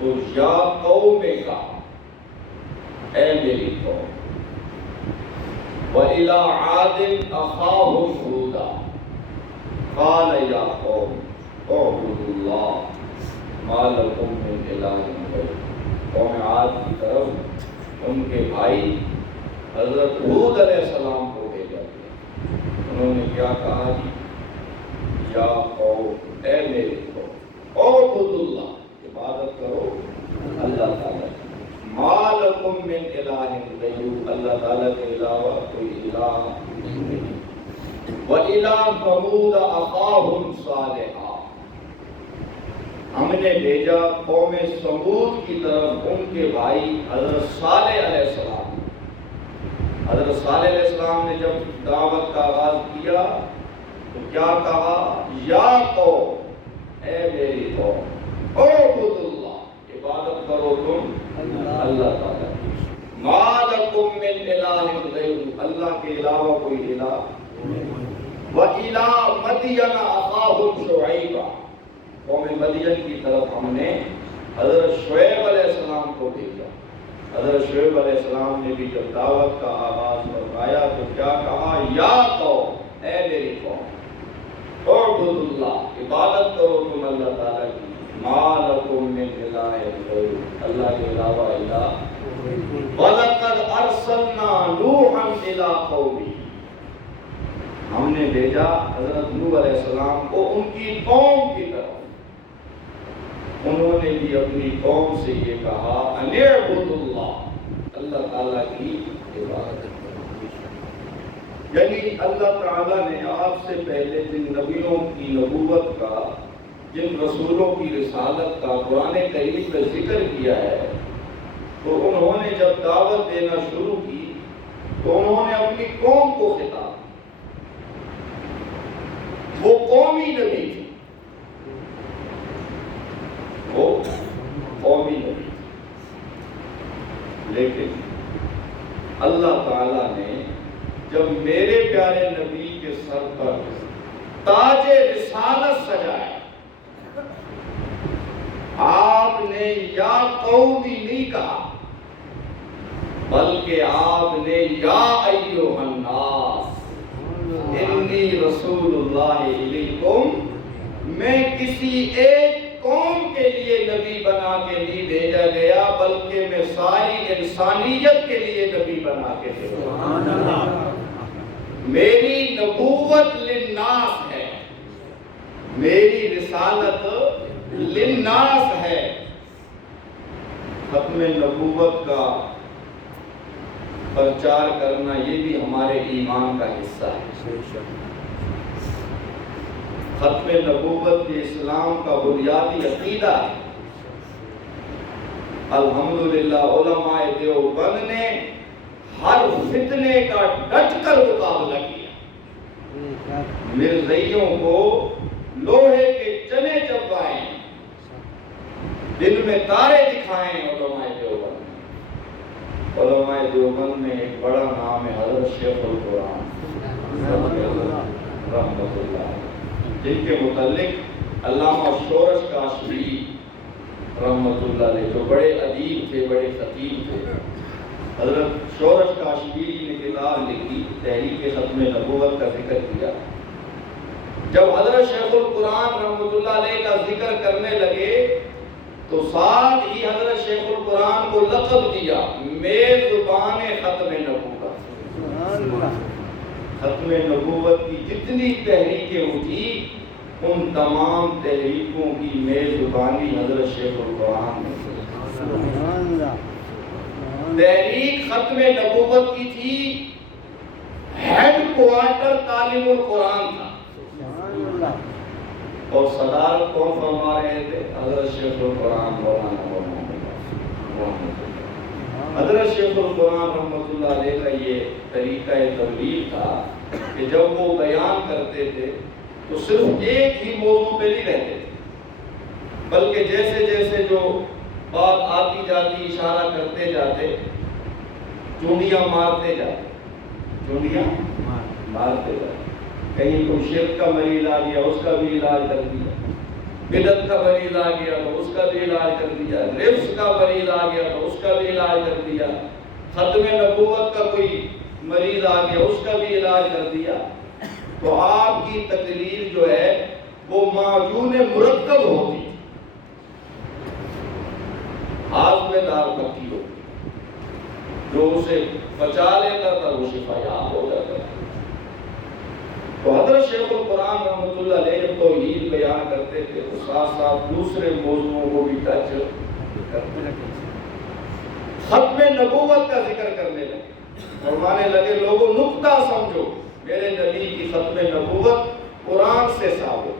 تو یا قوم کا اے میری قوم، وَإِلَىٰ عَادٍ أَخَاهُمْ هُودًا قَالَ يَا قَوْمِ اعْبُدُوا اللَّهَ مَا لَكُم مِّنْ إِلَٰهٍ غَيْرُهُ۔ قوم عاد کی طرف ان کے بھائی حضرت ہود علیہ السلام کو بھیجا گیا۔ انہوں نے کیا کہا جی؟ یا قوم اے میری قوم، اعبدوا اللہ عبادت کرو اللہ تعالیٰ کی، ما لکم من الہ غیرہ اللہ تعالیٰ کے علاوہ کوئی الہ نہیں۔ وَإِلَىٰ ثَمُودَ أَخَاهُمْ صَالِحًا، ہم نے بھیجا قوم ثمود کی طرف ان کے بھائی حضرت صالح علیہ السلام۔ حضرت صالح علیہ السلام نے جب دعوت کا آغاز کیا تو کیا کہا؟ یا قوم اے میری قوم، اعبدوا اللہ عبادت کرو تم اللہ تعالیٰ کی، ما لکم من الہ غیرہ اللہ کے علاوہ کوئی الہ نہیں۔ وَإِلَىٰ مَدْيَنَ أَخَاهُمْ شُعَيْبًا، قوم مدین کی طرف ہم نے حضرت شعیب علیہ السلام کو بھیجا۔ حضرت شعیب علیہ السلام نے بھی جب دعوت کا آغاز فرمایا تو کیا کہا؟ یا قوم اے میری قوم، اعبدوا اللہ عبادت کرو تم اللہ تعالیٰ کی، ما لکم من الہ غیرہ اللہ کے علاوہ الہ۔ وَلَقَدْ أَرْسَلْنَا نُوحًا إِلَىٰ قَوْمِهِ، ہم نے بھیجا حضرت نوح علیہ السلام کو ان کی قوم کی طرف۔ انہوں نے بھی اپنی قوم سے یہ کہا ان اعبدوا اللہ اللہ تعالیٰ کی عبادت کرو۔ یعنی اللہ تعالیٰ نے آپ سے پہلے جن نبیوں کی نبوت کا، جن رسولوں کی رسالت کا قرآن کریم میں ذکر کیا ہے، تو انہوں نے جب دعوت دینا شروع کی تو انہوں نے اپنی قوم کو خطاب، وہ قومی نبی تھی، وہ قومی نبی تھی، لیکن اللہ تعالیٰ نے جب میرے پیارے نبی کے سر پر تاج رسالت سجایا، آپ نے یا قومی نہیں کہا بلکہ آپ نے یا ایھا الناس انی رسول اللہ الیکم، میں کسی ایک قوم کے لیے نبی بنا کے نہیں بھیجا گیا بلکہ میں ساری انسانیت کے لیے نبی بنا کے بھیجا۔ میری نبوت للناس ہے، میری رسالت للناس ہے۔ ختم نبوت کا پرچار کرنا یہ بھی ہمارے ایمان کا حصہ ہے۔ ختم نبوت کے اسلام کا بنیادی عقیدہ ہے۔ الحمدللہ علماء دیوبند نے ہر فتنے کا ڈٹ کر مقابلہ کیا، مرزائیوں کو لوہے کے چنے چبوائیں، دن میں تارے دکھائیں علماء دیوبند۔ علماء دیوبند میں ایک بڑا نام ہے حضرت شیخ القرآن رحمۃ اللہ، جن کے متعلق علامہ شورش کاشمیری رحمۃ اللہ علیہ جو بڑے ادیب تھے، بڑے خطیب تھے، حضرت شورش کاشمیری نے کتاب لکھی، تحریک ختم نبوت کا ذکر کیا۔ جب حضرت شیخ القرآن رحمۃ اللہ علیہ کا ذکر کرنے لگے تو ساتھ ہی حضرت شیخ القرآن کو لقب دیا میزبان ختم نبوت۔ ختم نبوت کی جتنی تحریکیں اٹھی ان تمام تحریکوں کی میزبانی حضرت شیخ القرآن نے کی۔ تحریک ختم نبوت کی تھی، ہیڈ کوارٹر تعلیم القرآن تھا، اور صدارت کون فرما رہے تھے؟ حضرت شیخ القرآن مولانا محمد۔ حضرت شیخ القرآن رحمۃ اللہ علیہ کا یہ طریقہ تبلیغ تھا کہ جب وہ بیان کرتے تھے تو صرف ایک ہی موضوع پہ نہیں رہتے تھے، بلکہ جیسے جیسے جو بات آتی جاتی اشارہ کرتے جاتے، چونڈیاں مارتے جاتے، چونڈیاں مارتے جاتے، کہیں کوئی شرک کا مریض آ گیا اس کا بھی علاج کر دیا، بدعت کا مریض آ گیا تو اس کا بھی علاج کر دیا، نفس کا مریض آ گیا تو اس کا بھی علاج کر دیا، ختم نبوت کا کوئی مریض آ گیا اس کا بھی علاج کر دیا۔ تو آپ کی تقریر جو ہے وہ معجون مرکب ہوتی، ہاتھ میں دار پکی ہوتی، جو اسے بچا لیتا تھا وہ شفا یاب ہو جاتا تھا۔ تو حضرت شیخ القرآن رحمۃ اللہ علیہ جب توحید بیان کرتے تھے تو ساتھ ساتھ دوسرے موضوعوں کو بھی ٹچ کرتے تھے، ختم نبوت کا ذکر کرنے لگے، فرمانے لگے لوگوں نقطہ سمجھو، میرے نبی کی ختم نبوت قرآن سے ثابت،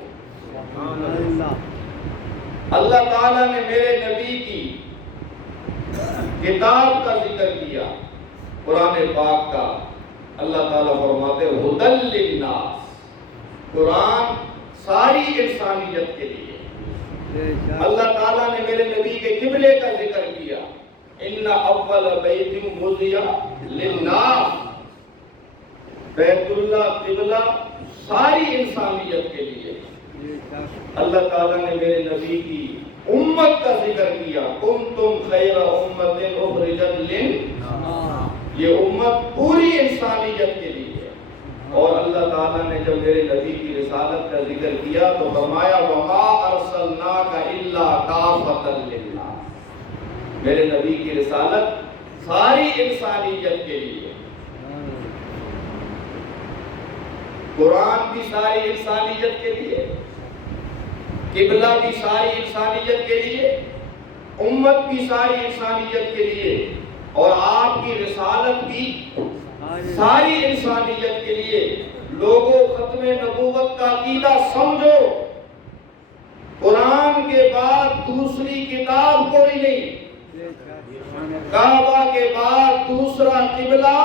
اللہ تعالیٰ نے میرے نبی کی کتاب کا ذکر کیا، قرآن پاک کا، اللہ تعالیٰ فرماتے ہدی للناس، قرآن ساری انسانیت کے لیے۔ اللہ تعالیٰ نے میرے نبی کے قبلے کا ذکر کیا، ان اول بیت وضع للناس، بیت اللہ قبلہ ساری انسانیت کے لیے۔ اللہ تعالیٰ نے میرے نبی کی امت کا ذکر کیا، کنتم خیر امت اخرجت للناس، یہ امت پوری انسانیت کے لیے۔ اور اللہ تعالیٰ نے جب میرے نبی کی رسالت کا ذکر کیا تو فرمایا وما ارسلناک الا کافۃ للناس، میرے نبی کی رسالت ساری انسانیت کے لیے۔ قرآن بھی ساری انسانیت کے لیے، قبلہ بھی ساری انسانیت کے لیے، امت بھی ساری انسانیت کے لیے، اور آپ کی رسالت بھی ساری انسانیت کے لیے۔ لوگوں ختم نبوت کا عقیدہ سمجھو، قرآن کے بعد دوسری کتاب کوئی نہیں، کعبہ کے بعد دوسرا قبلہ،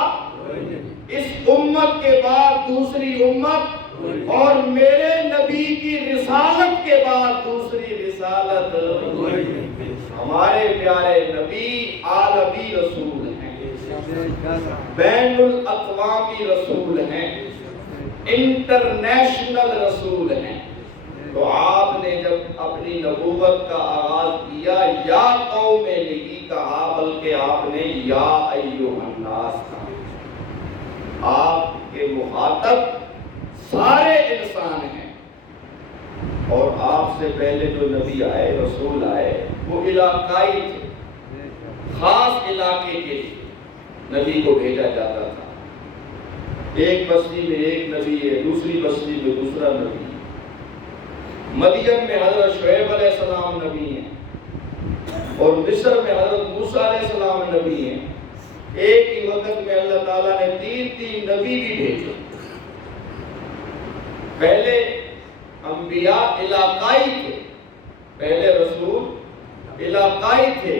اس امت کے بعد دوسری امت، اور میرے نبی کی رسالت کے بعد دوسری رسالت۔ ہمارے پیارے نبی عالمی رسول ہیں، بین الاقوامی رسول ہیں، انٹرنیشنل رسول ہیں۔ تو آپ نے جب اپنی نبوت کا آغاز کیا یا قوم نہیں کہا، بلکہ آپ نے یا ایھا الناس کہا۔ آپ کے مخاطب سارے انسان ہیں، اور آپ سے پہلے جو نبی آئے، رسول آئے، وہ علاقائی تھے، خاص علاقے کے لیے نبی کو بھیجا جاتا تھا۔ ایک بستی میں ایک نبی ہے، دوسری بستی میں دوسرا نبی ہے۔ مدین میں حضرت شعیب علیہ السلام نبی ہیں، اور مصر میں حضرت موسیٰ علیہ السلام نبی ہیں۔ ایک ہی وقت میں اللہ تعالیٰ نے تین نبی بھی بھیجے۔ پہلے انبیاء علاقائی تھے، پہلے رسول علاقائی تھے،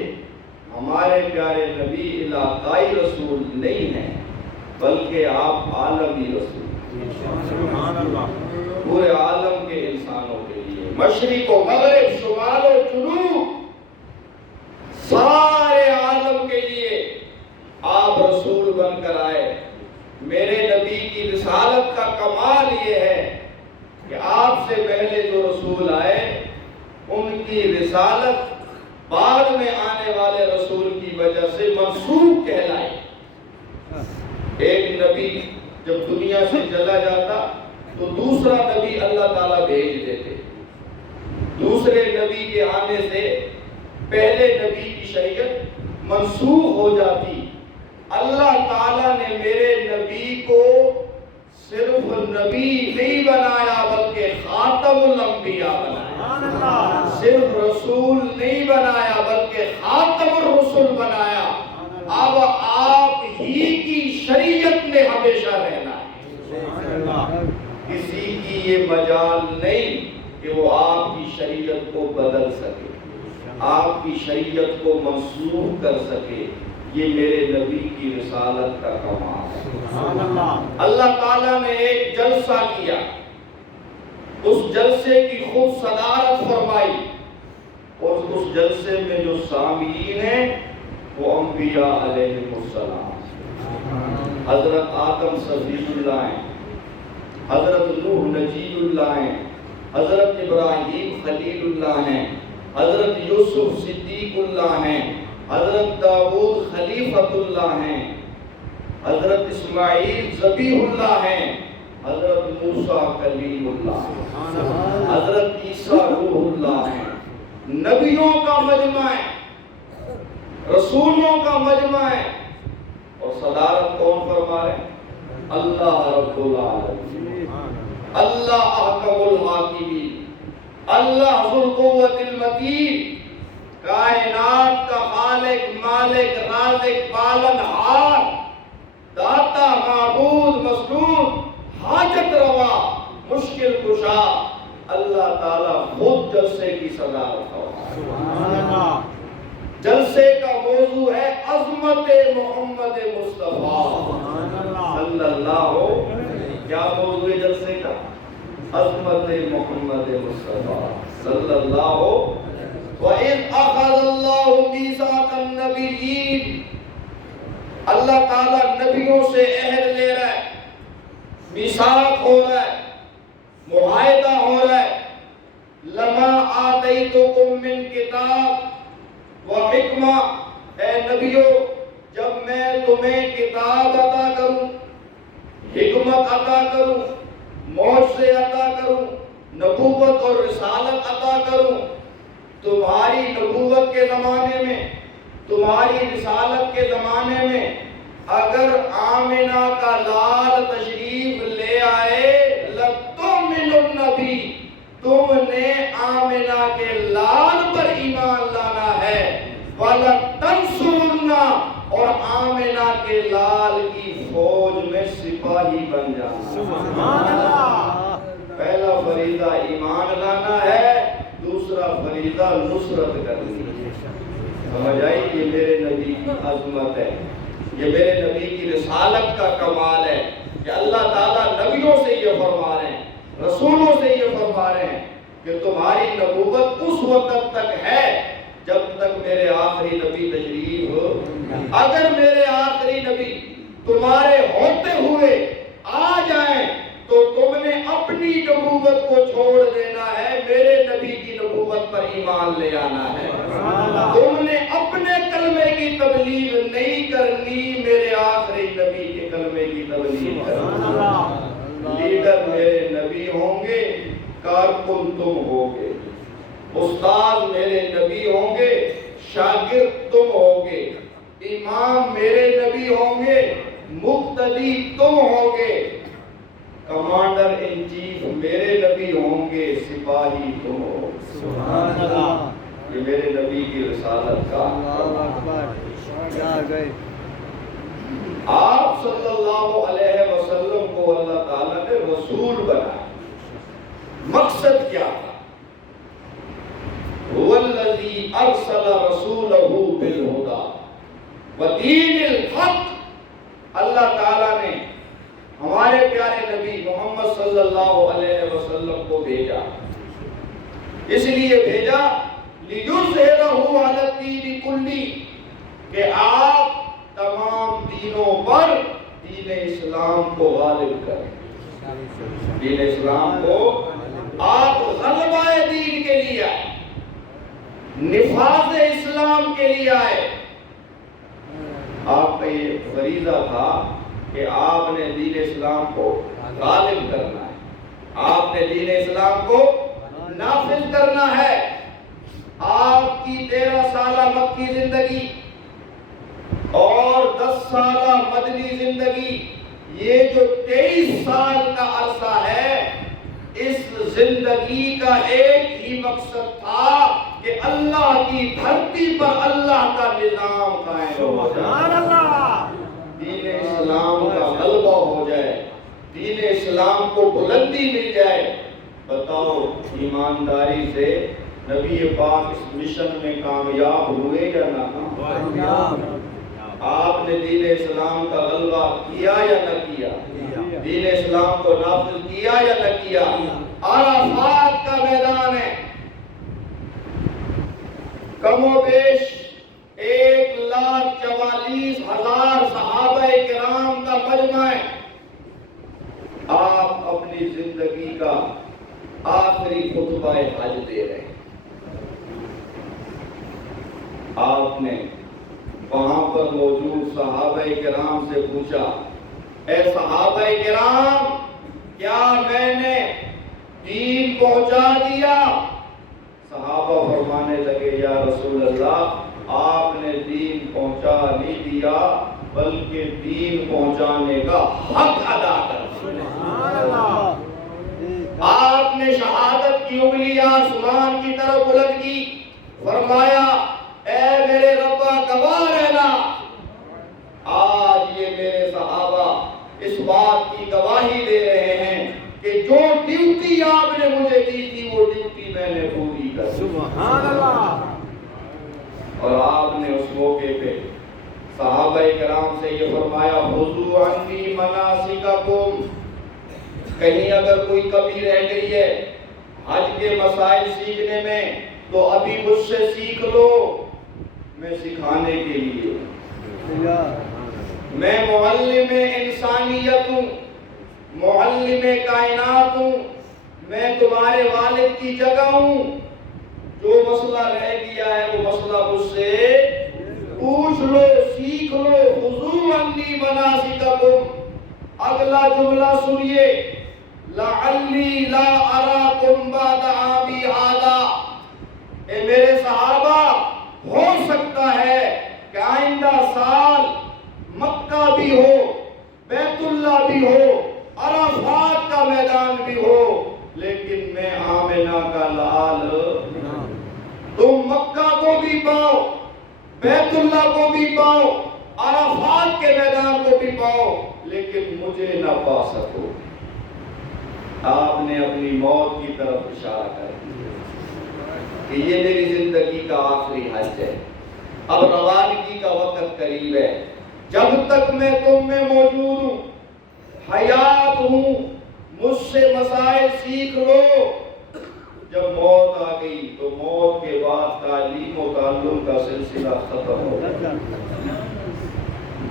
ہمارے پیارے نبی علاقائی رسول نہیں ہیں، بلکہ آپ عالمی رسول، پورے عالم کے انسانوں کے لیے، مشرق و مغرب، شمال و جنوب، سارے عالم کے لیے آپ رسول بن کر آئے۔ میرے نبی کی رسالت کا کمال یہ ہے کہ آپ سے پہلے جو رسول آئے ان کی رسالت بعد میں آنے والے رسول کی وجہ سے منسوخ کہلائی۔ ایک نبی جب دنیا سے چلا جاتا تو دوسرا نبی اللہ تعالیٰ بھیج دیتے، دوسرے نبی کے آنے سے پہلے نبی کی شریعت منسوخ ہو جاتی۔ اللہ تعالیٰ نے میرے نبی کو صرف نبی نہیں بنایا بلکہ خاتم الانبیاء بنایا، صرف رسول نہیں بنایا بلکہ خاتم الرسل بنایا۔ اب آپ ہی کی شریعت میں ہمیشہ رہنا ہے، کسی کی یہ مجال نہیں کہ وہ آپ کی شریعت کو بدل سکے، آپ کی شریعت کو منسوخ کر سکے۔ یہ میرے نبی کی رسالت کا کمال ہے۔ اللہ تعالیٰ نے ایک جلسہ کیا، اس جلسے کی خود صدارت فرمائی، اور اس جلسے میں جو سامعین ہیں وہ انبیاء علیہ السلام، حضرت آدم صفی اللہ ہیں، حضرت نوح نجی اللہ ہیں، حضرت ابراہیم خلیل اللہ ہیں، حضرت یوسف صدیق اللہ ہیں، حضرت داؤد خلیفۃ اللہ ہیں، حضرت اسماعیل ذبیح اللہ ہیں، حضرت موسیٰ کلیم اللہ ہیں، حضرت عیسیٰ روح اللہ ہیں۔ نبیوں کا مجمع ہے، رسولوں کا مجمع ہے، اور صدارت کون فرما رہے ہیں؟ اللہ رب العالمین، اللہ احکم الحاکمین، اللہ ذو القوت المتین، کائنات کا خالق، مالک، رازق، پالن ہار، داتا، معبود، مسلوب، حاجت روا، مشکل کشا، اللہ تعالیٰ خود جلسے کی صدارت فرمائے۔ جلسے کا موضوع ہے عظمت محمد مصطفیٰ صلی اللہ، کیا موضوع ہے جلسے کا؟ عظمت محمد مصطفیٰ صلی اللہ۔ وَإِذْ أَخَذَ اللَّهُ مِيثَاقَ النَّبِيِّينَ، اللہ تعالیٰ نبیوں سے عہد لے رہا ہے، میثاق ہو رہا ہے، معاہدہ ہو رہا ہے۔ لَمَا آتَيْتُكُم مِّن کتاب و حکمہ، اے نبیو جب میں تمہیں کتاب عطا کروں، حکمت عطا کروں، معجزے عطا کروں، نبوت اور رسالت عطا کروں، تمہاری نبوت کے زمانے میں، تمہاری رسالت کے زمانے میں اگر آمنہ کا لال تشریف لے آئے لَتُؤْمِنُنَّ بِهِ، تم نے آمنہ کے لال پر ایمان لانا ہے، وَلَتَنْصُرُنَّ، اور آمنہ کے لال کی فوج میں سپاہی بن جانا۔ سبحان اللہ۔ پہلا فریضہ ایمان لانا ہے، دوسرا فریضہ نصرت کرنی ہے۔ سمجھ آئی؟ یہ میرے نبی کی عظمت ہے، یہ میرے نبی کی رسالت کا کمال ہے کہ اللہ تعالیٰ نبیوں سے یہ فرما رہے ہیں، رسولوں سے یہ فرما رہے ہیں کہ تمہاری نبوت اس وقت تک ہے جب تک میرے آخری نبی تشریف، اگر میرے آخری نبی تمہارے ہوتے ہوئے آ جائیں تو تم نے اپنی نبوت کو چھوڑ دینا ہے، میرے نبی کی نبوت پر ایمان لے آنا ہے۔ تم نے اپنے کلمے کی تبلیغ نہیں کرنی، میرے آخری نبی کے کلمے کی تبلیغ کرنی۔ لیڈر میرے نبی ہوں گے، کارکن تم ہوگے، استاد میرے نبی ہوں گے، شاگرد تم ہوگے، امام میرے نبی ہوں گے، مقتدی تم ہوگے، کمانڈر ان چیف میرے نبی ہوں گے، سپاہی تم ہو۔ سبحان اللہ۔ یہ میرے نبی کی رسالت کا، آپ صلی اللہ علیہ وسلم کو اللہ تعالیٰ نے رسول بنایا۔ مقصد کیا تھا؟ هُوَ الَّذِي أَرْسَلَ رَسُولَهُ بِالْهُدَى وَدِينِ الْحَقِّ، اللہ تعالیٰ نے ہمارے پیارے نبی محمد صلی اللہ علیہ وسلم کو بھیجا، اس لیے بھیجا لِيُظْهِرَهُ عَلَى الدِّينِ كُلِّهِ، کہ آپ تمام دینوں پر دین اسلام کو غالب کریں۔ دین اسلام کو آپ غلبہ دین کے لیے آئے، نفاذ اسلام کے لیے آئے۔ آپ کا یہ فریضہ تھا کہ آپ نے دین اسلام کو غالب کرنا ہے، آپ نے دین اسلام کو نافذ کرنا ہے۔ آپ کی 13 سالہ مکی زندگی اور 10 سالہ مدنی زندگی، یہ جو 23 سال کا عرصہ ہے، اس زندگی کا ایک ہی مقصد تھا کہ اللہ کی دھرتی پر اللہ کا نظام قائم ہو جائے، دین اسلام کا غلبہ ہو جائے، دین اسلام کو بلندی مل جائے۔ بتاؤ ایمانداری سے نبی پاک اس مشن میں کامیاب ہوئے یا ناکام؟ آپ نے دین اسلام کا غلبہ کیا یا نہ کیا؟ دین اسلام کو نافذ کیا یا نہ کیا؟ عرفات کا میدان ہے، کم و بیش 1,44,000 صحابہ کرام کا مجمع ہے۔ آپ اپنی زندگی کا آخری خطبہ حج دے رہے ہیں۔ آپ نے وہاں پر موجود صحابہ کرام سے پوچھا، اے صحابہ کرام، کیا میں نے دین پہنچا دیا؟ صحابہ فرمانے لگے، یا رسول اللہ، آپ نے دین پہنچا نہیں دیا بلکہ دین پہنچانے کا حق ادا کر دیا۔ آپ نے شہادت کی انگلیاں آسمان کی طرف بلند کی، فرمایا، اے میرے ربا گواہ رہنا، آج یہ میرے صحابہ اس بات کی گواہی دے رہے ہیں کہ جو ڈیوٹی آپ نے مجھے دی تھی وہ ڈیوٹی میں نے پوری کر دی۔ سبحان اللہ۔ اور آپ نے اس موقع پہ صحابہ کرام سے یہ فرمایا، خذوا عنی مناسککم، کہیں اگر کوئی کمی رہ گئی ہے حج کے مسائل سیکھنے میں تو ابھی مجھ سے سیکھ لو، میں سکھانے کے لیے، میں معلم انسانیت ہوں، معلم کائنات ہوں، میں تمہارے والد کی جگہ ہوں، جو مسئلہ رہ گیا ہے وہ مسئلہ مجھ سے پوچھ لو، سیکھ لو۔ خذوا عنی مناسککم، اگلا جملہ سنیے، لعلی لا اراکم بعد عامی ھذا، اے میرے صحابہ، ہو سکتا ہے کہ آئندہ سال مکہ بھی ہو، بیت اللہ بھی ہو، عرفات کا میدان بھی ہو، لیکن میں آمنہ کا لال، تم مکہ کو بھی پاؤ، بیت اللہ کو بھی پاؤ، عرفات کے میدان کو بھی پاؤ، لیکن مجھے نہ پا سکو۔ آپ نے اپنی موت کی طرف اشارہ کر دیا کہ یہ میری زندگی کا آخری حج ہے، اب روانگی کا وقت قریب ہے، جب تک میں تم میں موجود ہوں، حیات ہوں، مجھ سے مسائل سیکھ لو۔ جب موت آ گئی تو موت کے بعد تعلیم و تعلم کا سلسلہ ختم ہو گیا،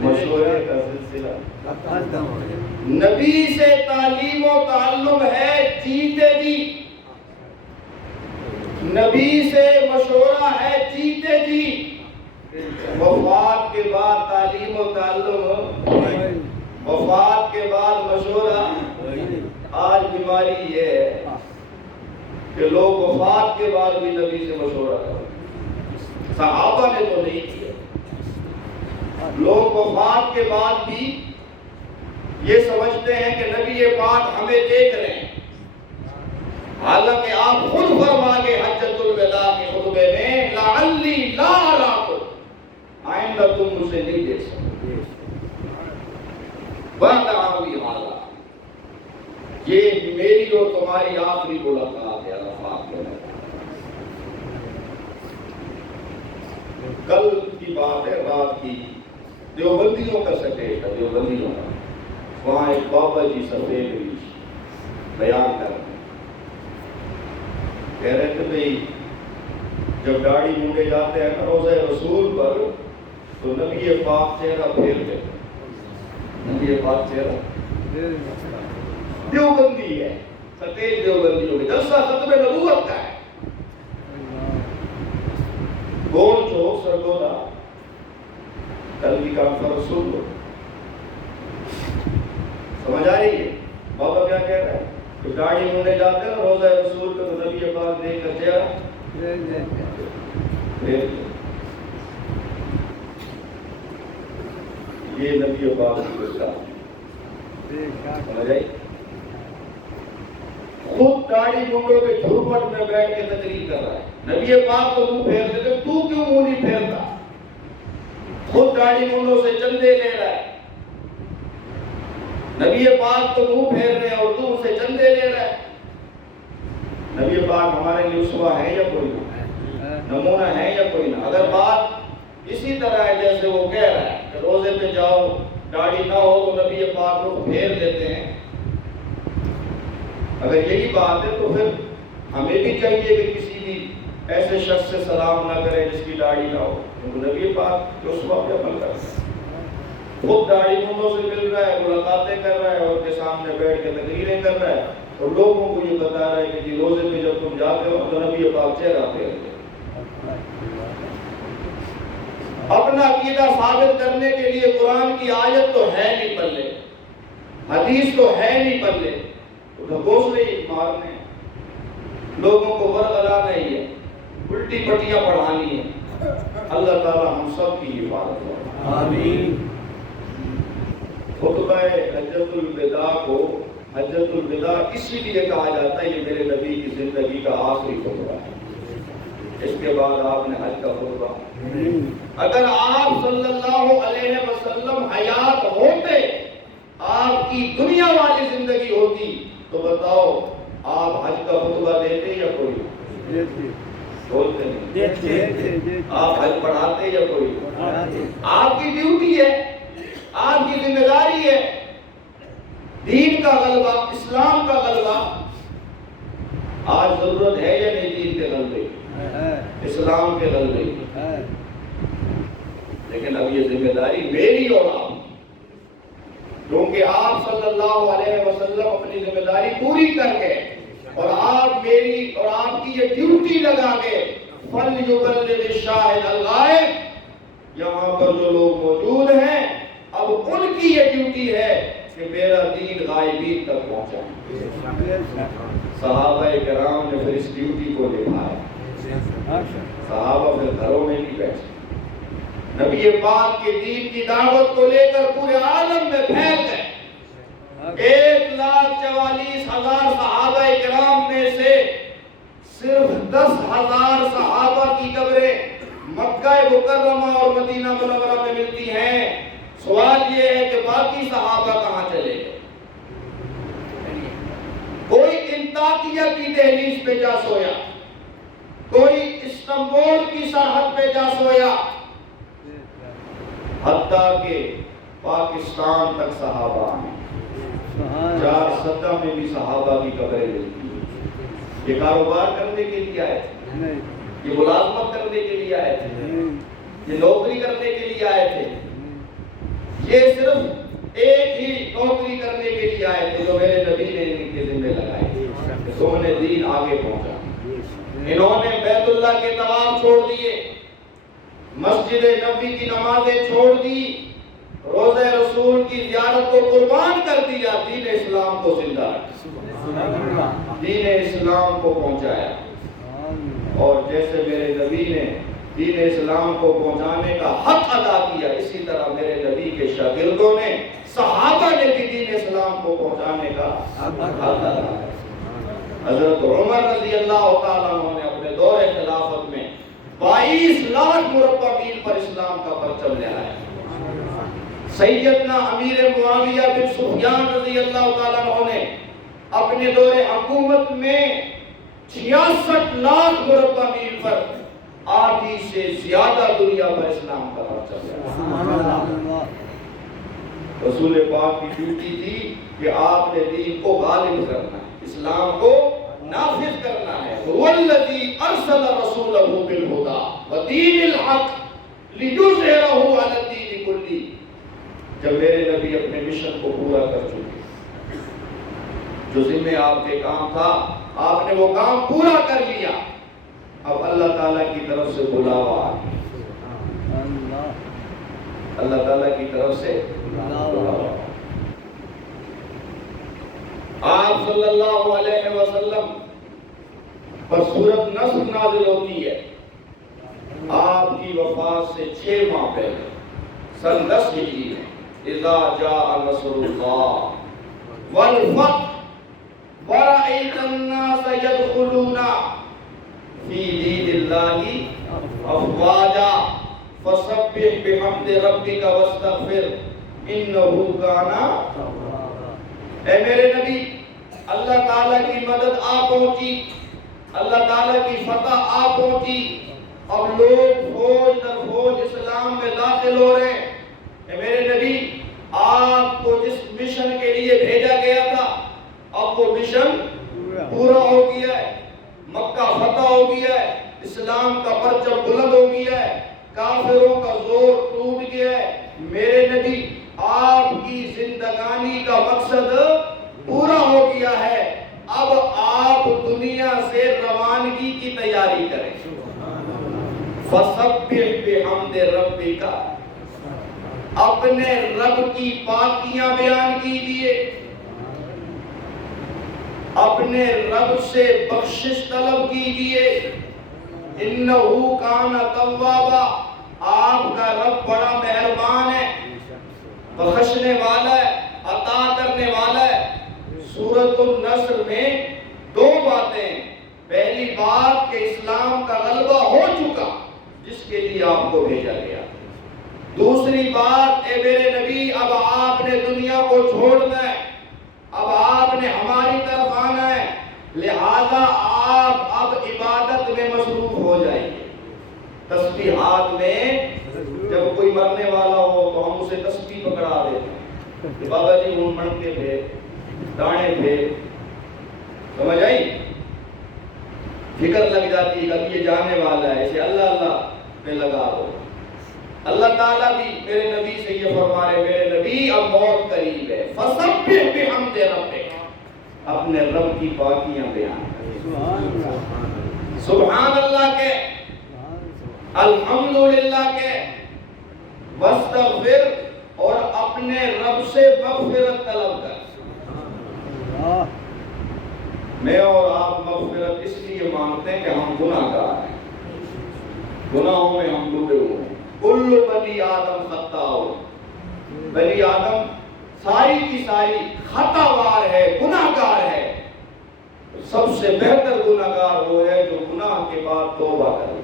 مشورے کا سلسلہ ختم ہو گیا۔ نبی سے تعلیم و تعلم ہے جیتے جی، نبی سے مشورہ ہے جیتے جی، وفات کے بعد تعلیم و تعلم، وفات کے بعد مشورہ۔ آج بیماری یہ ہے کہ لوگ وفات کے بعد بھی نبی سے مشورہ کرتے، صحابہ نے تو نہیں کیا، لوگ وفات کے بعد بھی یہ سمجھتے ہیں کہ نبی پاک ہمیں دیکھ رہے ہیں، حالانکہ آپ خود فرما گئے حجۃ الوداع کے خطبے میں، لعلی لا اراکم، آئندہ تم مجھے نہیں دیکھ سکتے بعد عامی ھذا، یہ میری اور تمہاری آخری ملاقات ہے عرفات کے میدان۔ کل کی بات ہے، رات کی، دیوبندیوں کا سٹیج تھا، دیوبندیوں کا، وہاں ایک بابا جی سفید ریش بیان کر رہے ہیں، کہہ رہے تھے بھئی جب داڑھی مونڈے جاتے ہیں نا روزہ رسول پر تو نبی پاک چہرہ پھیر دیتے، نبی پاک چہرہ، دیوبندی ہے، سٹیج دیوبندی ہوگی، جلسہ ختم نبوت کا ہے، گول چوک سرگودا، کل کی کانفرنس سن لو، سمجھ آ رہی ہے بابا کیا کہہ رہا ہے؟ تو گاڑی مونڈے جاتے ہیں روزہ رسول کا تو نبی پاک دیکھ کر چہرہ یہ نبی پاک کی گستاخی، سمجھ آئی؟ خود داڑھی منڈوں کے جھرپٹ میں بیٹھ کے تقریر کر رہا ہے، نبی پاک تو منہ پھیر دیتے، تو کیوں منہ نہیں پھیرتا؟ خود داڑھی منڈوں سے چندے لے رہا ہے، نبی پاک تو منہ پھیر رہے ہیں اور تو سے چندے لے رہا ہے۔ نبی پاک ہمارے لیے اسوہ ہے یا کوئی نہ، نمونہ ہے یا کوئی نہ؟ اگر بات اسی طرح ہے جیسے وہ کہہ رہا ہے کہ روزے پہ جاؤ داڑھی نہ ہو تو نبی پاک کو پھیر دیتے ہیں، اگر یہی بات ہے تو پھر ہمیں بھی چاہیے کہ کسی بھی ایسے شخص سے سلام نہ کرے جس کی داڑھی نہ ہو، کیونکہ نبی پاک جو اسوہ پہ عمل کرتا ہے، خود داڑھی منڈوں سے مل رہا ہے، ملاقاتیں کر رہا ہے، اور ان کے سامنے بیٹھ کے تقریریں کر رہا ہے، اور لوگوں کو یہ بتا رہا ہے کہ جی روزے پہ جب تم جاتے ہو تو نبی پاک چہرہ پہ رہتے. اپنا عقیدہ ثابت کرنے کے لیے قرآن کی آیت تو ہے نہیں پلے, حدیث تو ہے نہیں پلے, تو گھوسلے ہی مارنے, لوگوں کو برگلانا ہی ہے, الٹی پٹیاں پڑھانی ہے. اللہ تعالی ہم سب کی حفاظت کرے. آمین. خطبہ حجۃ الوداع کو حجۃ الوداع اسی لیے کہا جاتا ہے, یہ میرے نبی کی زندگی کا آخری خطبہ ہے. اس کے بعد آپ نے حج کا خطبہ. اگر آپ صلی اللہ علیہ وسلم حیات ہوتے, آپ کی دنیا والی زندگی ہوتی, تو بتاؤ آپ حج کا خطبہ دیتے یا کوئی بولتے نہیں؟ آپ حج پڑھاتے یا کوئی؟ آپ کی ڈیوٹی ہے, آپ کی ذمہ داری ہے. دین کا غلبہ, اسلام کا غلبہ. آج ضرورت ہے یا نہیں دین کے غلبے, اسلام کے غلبے؟ لیکن اب یہ ذمہ داری میری اور آپ, کیونکہ آپ صلی اللہ علیہ وسلم اپنی ذمہ داری پوری کر گئے, اور آپ میری اور آپ کی یہ ڈیوٹی لگا گئے. فَلْيُبَلِّغِ الشَّاهِدَ الْغَائِبَ. یہاں پر جو لوگ موجود ہیں, اب ان کی یہ ڈیوٹی ہے کہ میرا دین غائبین تک پہنچائیں. صحابہ کرام نے پھر اس ڈیوٹی کو نبھایا. صحابہ پھر گھروں میں نہیں بیٹھے, نبی پاک کے دین کی دعوت کو لے کر پورے عالم میں پھیل گئے. 1,44,000 صحابہ کرام میں سے صرف 10,000 صحابہ کی قبریں مکہ مکرمہ اور مدینہ منورہ میں ملتی ہیں. سوال یہ ہے کہ باقی صحابہ کہاں چلے گئے؟ کوئی انطاکیہ کی دہلیز پہ جا سویا, کوئی استنبول کی سرحد پہ جا سویا, حتیٰ کہ پاکستان تک صحابہ ہیں. 4 میں بھی صحابہ کی قبریں ملتی ہیں. یہ کاروبار کرنے کے لیے آئے تھے, یہ ملازمت کرنے کے لیے آئے تھے, یہ نوکری کرنے کے لیے آئے تھے. یہ صرف ایک ہی نوکری کرنے کے لیے آئے تھے جو میرے نبی نے ان کے ذمہ لگائی. انہوں نے دین آگے پہنچا. انہوں نے بیت اللہ کے طواف چھوڑ دیے, مسجد نبوی کی نمازیں چھوڑ دی, روضہ رسول کی زیارت کو قربان کر دیا. دین اسلام کو زندہ رکھا, دین اسلام کو پہنچایا. اور جیسے میرے نبی نے دین اسلام کو پہنچانے کا حق ادا کیا, اسی طرح میرے نبی کے شاگردوں نے, صحابہ نے بھی دین اسلام کو پہنچانے کا حق ادا کیا. حضرت عمر رضی اللہ تعالیٰ عنہ نے اپنے دور خلافت میں 22 لاکھ مربع میل پر اسلام کا پرچم لہرایا. سیدنا امیر معاویہ بن سفیان رضی اللہ تعالیٰ عنہ نے اپنے دور حکومت میں 66 لاکھ مربع میل پر آدھی سے زیادہ دنیا پر اسلام کا پرچم لہرایا. رسول پاک کی ڈیوٹی تھی کہ آپ نے دین کو غالب کرنا ہے, اسلام کو نافذ کرنا ہے. وَالَّذِي أَرْسَلَ رَسُولَهُ بِالْهُدَى وَدِينِ الْحَقِّ لِيُظْهِرَهُ عَلَى الدِّينِ كُلِّهِ. جب میرے نبی اپنے مشن کو پورا کر چکے, جو ذمہ آپ کے کام تھا آپ نے وہ کام پورا کر لیا, اب اللہ تعالیٰ کی طرف سے بلاوا آ گیا. اللہ تعالیٰ کی طرف سے بلاوا. آپ صلی اللہ علیہ وسلم پر سورۃ نصر نازل ہوتی ہے. آپ کی وفات سے 6 ماہ پہلے سن 10 ہجری میں اذا جاء نصر اللہ والفتح ورأيت الناس يدخلون في دين الله أفواجا فسبح بحمد ربك واستغفر إنه كان. اے میرے نبی, اللہ تعالیٰ کی مدد آ پہنچی, اللہ تعالیٰ کی فتح آ پہنچی. اب لوگ فوج در فوج اسلام میں داخل ہو رہے ہیں. اے میرے نبی, آپ کو جس مشن کے لیے بھیجا گیا تھا اب وہ مشن پورا ہو گیا ہے. مکہ فتح ہو گیا ہے, اسلام کا پرچم بلند ہو گیا ہے, کافروں کا زور ٹوٹ گیا ہے. میرے نبی, آپ کی زندگانی کا مقصد پورا ہو گیا ہے. جاری کریں. فَسَبِّحْ بِحَمْدِ رَبِّكَ، اپنے رب کی پاکیاں بیان کیجئے، اپنے رب سے بخشش طلب کیجئے. اِنَّهُ كَانَ تَوَّابًا، آپ کا رب بڑا مہربان ہے، بخشنے والا ہے، عطا کرنے والا ہے. سورۃ النصر میں دو باتیں. پہلی بات کہ اسلام کا غلبہ ہو چکا جس کے لیے آپ کو بھیجا گیا. دوسری بات، اے میرے نبی اب آپ نے دنیا کو چھوڑنا ہے، اب آپ نے ہماری طرف آنا ہے، لہذا آپ اب عبادت میں مصروف ہو جائیں گے. تسبیحات میں جب کوئی مرنے والا ہو تو ہم اسے تسبیح پکڑا دیتے ہیں کہ بابا جی ہوں مڑ کے تھے، دانے تھے. سمجھ آئی؟ فکر لگ جاتی ہے کہ اب یہ جانے والا ہے، اسے اللہ اللہ پہ لگا دو. اللہ تعالیٰ بھی میرے نبی سے یہ فرما رہے، میرے نبی اب موت قریب ہے. فَسَبِّحْ بِحَمْدِ رَبِّكَ، اپنے رب کی پاکیاں بیان کریں. سبحان اللہ کے، الحمدللہ کے، واستغفر، اور اپنے رب سے مغفرت طلب کر. میں اور آپ مغفرت اس لیے مانگتے ہیں کہ ہم گناہ گار ہیں، گناہوں میں ہم ڈوبے ہوئے ہیں. کل بنی آدم خطاء، بنی آدم ساری کی ساری خطا وار ہے، گناہ گار ہے. سب سے بہتر گناہ گار وہ ہے جو گناہ کے بعد توبہ کرے،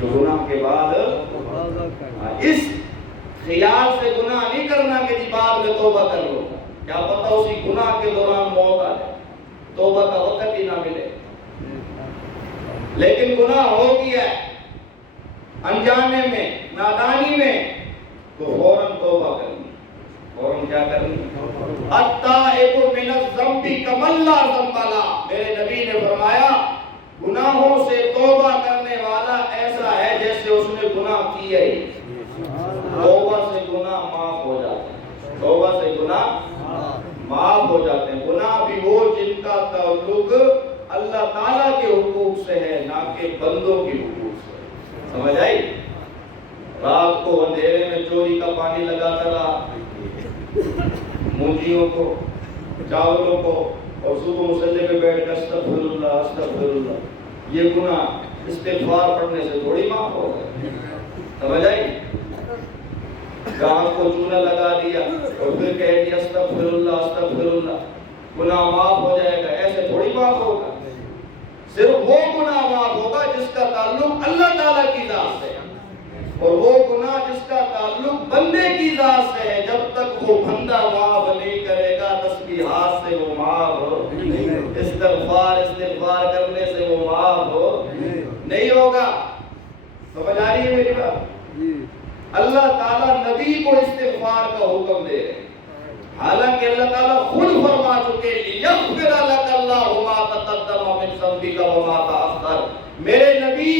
جو گناہ کے بعد اس خیال سے گناہ نہیں کرنا کہ جی بعد میں توبہ کر لو، کیا پتہ اسی گناہ کے دوران موت آ جائے، توبہ کا وقت ہی نہ ملے. لیکن گناہ ہو گیا ہے انجانے میں، نادانی میں، تو فوراً توبہ کرنی. فوراً کیا کرنی؟ التائب من الذنب کمن لا ذنب لہ. میرے نبی نے فرمایا گناہوں سے توبہ کرنے والا ایسا ہے جیسے اس نے گناہ کیا ہی. توبہ سے گناہ معاف ہو جاتے ہیں، توبہ سے گناہ معاف ہو جاتے ہیں. گناہ بھی وہ جن کا تعلق اللہ تعالیٰ کے حقوق سے ہے، نہ کہ بندوں کے حقوق سے. سمجھ آئی؟ رات کو اندھیرے میں چوری کا پانی لگاتا رہا مونجیوں کو، چاولوں کو، اور صبح مصلی پہ بیٹھ کر استغفر اللہ استغفر اللہ، یہ گناہ استغفار پڑھنے سے تھوڑی معاف ہو گئے. سمجھ آئی؟ گاہک کو چونا لگا دیا اور پھر کہہ دیا استغفر اللہ، گناہ معاف ہو جائے گا، ایسے تھوڑی معاف ہوگا. صرف وہ گناہ معاف ہوگا جس کا تعلق اللہ تعالیٰ کی ذات سے ہے، اور وہ گناہ جس کا تعلق بندے کی ذات سے ہے جب تک وہ بندہ معاف نہیں کرے گا تسبیحات سے وہ معاف ہو، استغفار کرنے سے وہ معاف ہو نہیں ہوگا. سمجھ آ رہی ہے میری بات؟ اللہ تعالیٰ نبی کو استغفار کا حکم دے رہے ہیں، حالانکہ اللہ تعالیٰ خود فرما چکے لِيَغْفِرَ لَكَ اللَّهُ مَا تَقَدَّمَ مِن ذَنبِكَ وَمَا تَأَخَّرَ. میرے نبی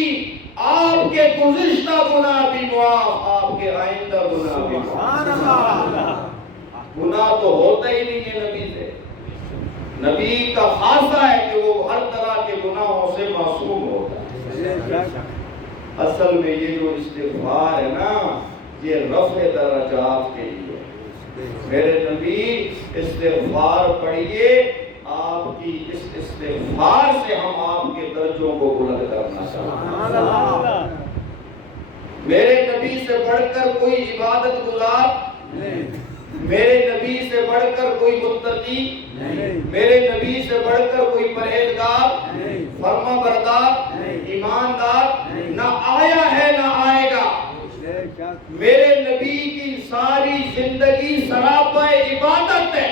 آپ کے گزشتہ گناہ بھی معاف، آپ کے آئندہ گناہ بھی معاف. گناہ تو ہوتا ہی نہیں ہے نبی سے. نبی کا خاصہ ہے کہ وہ ہر طرح کے گناہوں سے معصوم ہوتا ہے. اصل میں یہ جو استغفار ہے نا، یہ رفع درجات کے لیے. میرے نبی استغفار پڑھیے، آپ کی اس استغفار سے ہم آپ کے درجوں کو بلند کرنا چاہتے ہیں. میرے نبی سے بڑھ کر کوئی عبادت گزار، میرے نبی سے بڑھ کر کوئی متقی، میرے نبی سے بڑھ کر کوئی پرہیزگار، فرما بردار، ایماندار نہ آیا ہے نہ آئے گا. میرے نبی کی ساری زندگی سراپا عبادت ہے،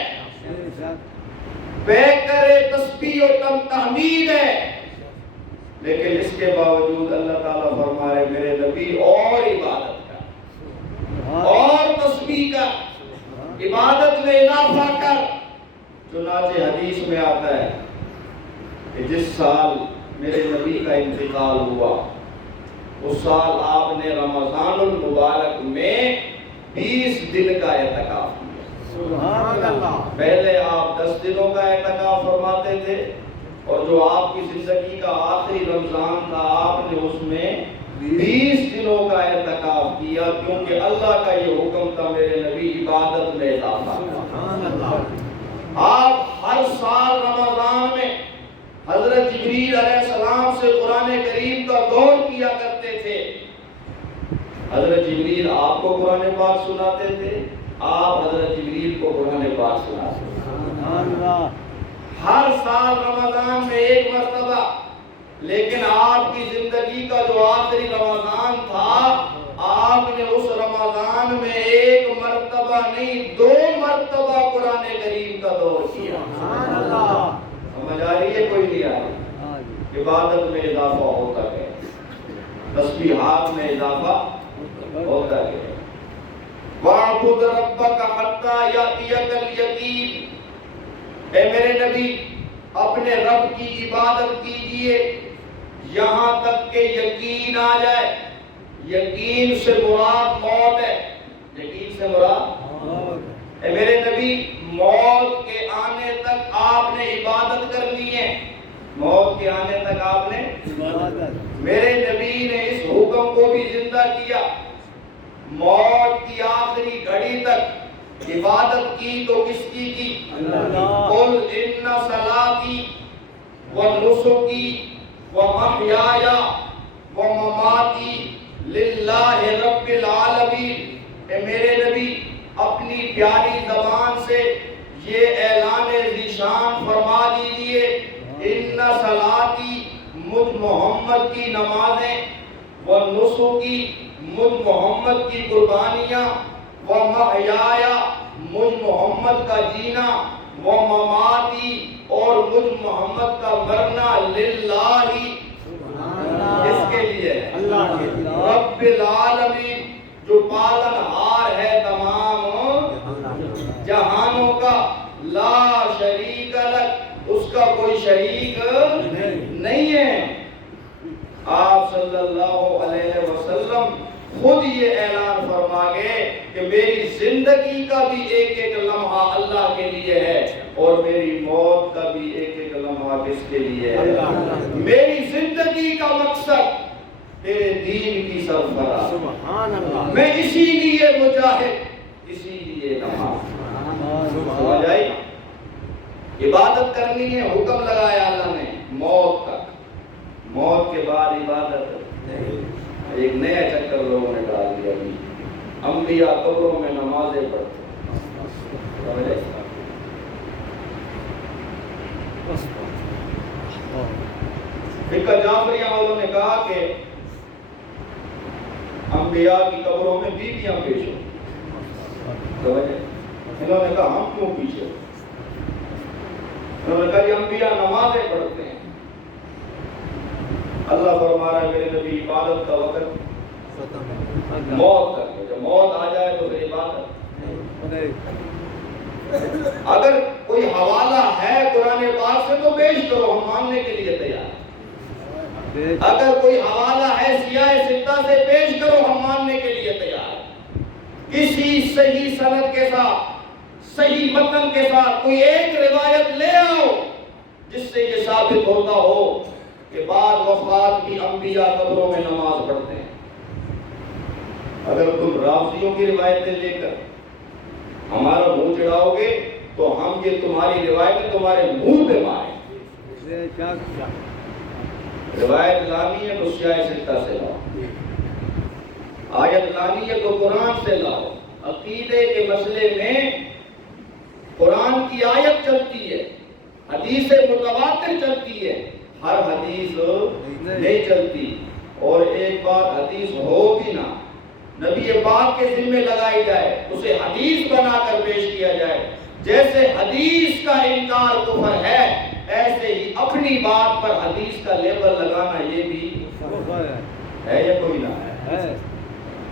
بے کرے تسبیح و تحمید ہے. لیکن اس کے باوجود اللہ تعالیٰ فرما رہے میرے نبی اور عبادت کا، اور تسبیح کا، عبادت میں اضافہ کر. چنانچہ حدیث میں آتا ہے کہ جس سال میرے نبی کا انتقال ہوا اس سال آپ نے رمضان المبارک میں 20 دن کا اعتکاف کیا. پہلے آپ 10 دنوں کا اعتکاف فرماتے تھے، اور جو آپ کی زندگی کا آخری رمضان تھا آپ نے اس میں 20 دنوں کا اعتکاف کیا، کیونکہ اللہ کا یہ حکم تھا میرے نبی عبادت میں اضافہ۔ آپ ہر سال رمضان میں حضرت جبریل علیہ السلام سے قرآن کریم کا دور کیا کرتے تھے۔ حضرت جبریل آپ کو قرآن پاک سناتے تھے، آپ حضرت جبریل کو قرآن پاک سناتے تھے ہر سال رمضان میں ایک مرتبہ۔ لیکن آپ کی زندگی کا جو آخری رمضان تھا، آپ نے اس رمضان میں ایک مرتبہ نہیں 2 مرتبہ قرآن کریم کا دور کیا۔ سمجھ آ رہی ہے کوئی نہیں آ رہی؟ عبادت میں اضافہ ہوتا ہے، تسبیحات میں اضافہ ہوتا ہے۔ وَاعْبُدْ رَبَّكَ حَتَّى يَأْتِيَكَ الْيَقِينُ، اے میرے نبی اپنے رب کی عبادت کیجئے یہاں تک کہ یقین آ جائے۔ یقین سے مراد موت ہے، یقین سے مراد اے میرے نبی موت کے آنے تک آپ نے عبادت کرنی ہے، موت کے آنے تک آپ نے میرے نبی نے اس حکم کو بھی زندہ کیا۔ موت کی آخری گھڑی تک عبادت کی تو کس کی کی؟ قُلْ إِنَّ صَلَاتِي وَنُسُكِي وَمَحْيَايَ وَمَمَاتِي لِلَّهِ رَبِّ الْعَالَمِينَ، اے میرے نبی اپنی پیاری زبان سے یہ اعلان ذیشان فرما دیجئے، ان صلاتی مجھ محمد کی نمازیں، وَنُسُكِي مجھ محمد کی قربانیاں، وَمَحْيَايَ مجھ محمد کا جینا، وَمَمَاتِي اور مجھ محمد کا مرنا، للہ اس کے لیے رب العالمین جو پالن ہار ہے تمام جہانوں کا، لا شریک لک اس کا کوئی شریک نہیں ہے۔ آپ صلی اللہ علیہ وسلم خود یہ اعلان فرما گئے کہ میری زندگی کا بھی ایک ایک لمحہ اللہ کے لیے ہے، اور میری موت کا بھی ایک ایک لمحہ کس کے لیے ہے؟ میری زندگی کا مقصد تیرے دین کی سربراہ، میں اسی لیے مجاہد، اسی لیے نماز۔ سمجھ آئی؟ عبادت کرنی ہے، حکم لگایا اللہ نے موت تک، موت کے بعد عبادت ایک نیا چکر لوگوں نے ڈال دیا۔ انبیاء قبروں میں نمازیں پڑھتے، فقہ جعفریہ والوں نے کہا کہ انبیاء کی قبروں میں بیویاں پیش ہو۔ انہوں نے کہا ہم کیوں پیچھے؟ انہوں نے کہا کہ انبیاء نمازیں پڑھتے ہیں۔ اللہ فرما رہا ہے میرے نبی عبادت کا وقت موت تک ہے، جب موت آ جائے تو پھر عبادت۔ اگر کوئی حوالہ ہے قرآن پاک سے تو پیش کرو، ہم ماننے کے لیے تیار ہیں۔ اگر کوئی حوالہ ہے سیاہ ستہ سے پیش کرو، ہم ماننے کے لیے تیار ہیں۔ کسی صحیح سند کے ساتھ، صحیح متن کے ساتھ کوئی ایک روایت لے آؤ جس سے یہ ثابت ہوتا ہو کہ بعد وفات بھی انبیاء قبروں میں نماز پڑھتے ہیں۔ اگر تم رافضیوں کی روایتیں لے کر ہمارا منہ چڑھاؤ گے تو ہم یہ تمہاری روایتیں تمہارے منہ پہ ماریں۔ روایت لانی ہے تو سیاہ ستہ سے لاؤ، آیت لانی ہے تو قرآن سے لاؤ۔ عقیدے کے مسئلے میں قرآن کی آیت چلتی ہے، حدیث متواتر چلتی ہے، ہر حدیث نہیں چلتی۔ اور ایک بات حدیث ہو بھی نہ، نبی پاک کے ذمہ لگائی جائے، اسے حدیث بنا کر پیش کیا جائے۔ جیسے حدیث کا انکار کفر ہے، ایسے ہی اپنی بات پر حدیث کا لیبل لگانا یہ بھی ہے یا کوئی نہ ہے؟